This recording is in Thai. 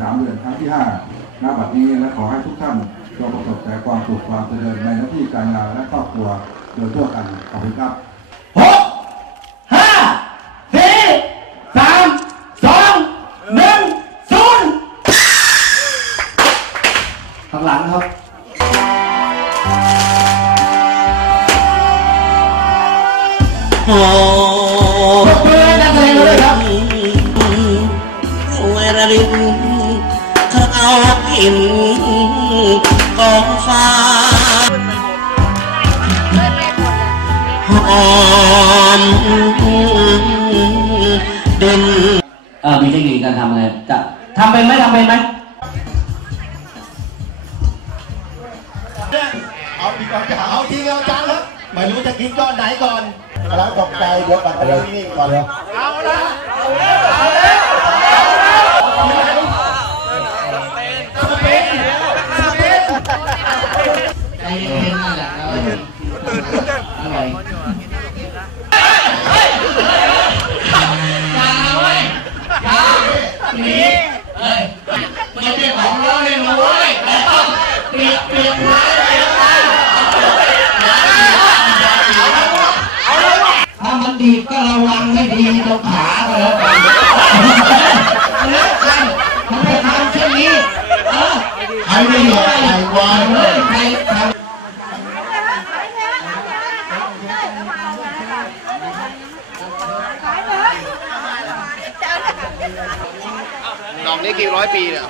สามเดือนครั้งที่ห้าณบัดนี้และขอให้ทุกท่านจงประสบแต่ความสุขความเจริญในหน้าที่การงานและครอบครัวโดยทั่วกันขอบคุณครับหกห้าสี่สามสองหนึ่งศูนย์ข้างหลังครับโอ้ปรบมือให้นักแสดงด้วยครับ หินกองฟ้าหอมเด่นเออมีเทคนิคการทำไงจะทำเป็นไหมทำเป็นไหมเอาดีกว่าจะเอาทีเอาจังครับไม่รู้จะกินก้อนไหนก่อนแล้วตกใจเดี๋ยวก่อนเดี๋ยนี่ก่อนเลยเอาละ ใจเย็นๆนั่นแหละอร่อยไม่ใช่ของเราเลยนะเว้ยเปียกเปียกน้ำถ้ามันดีบก็ระวังให้ดีตรงขาก็แล้วกันแล้วกันทำไมทำเช่นนี้เออใครไม่หลอกใครวาน เฮ้ยใครทำ ดอกนี้กี่ร้อยปีเนี่ย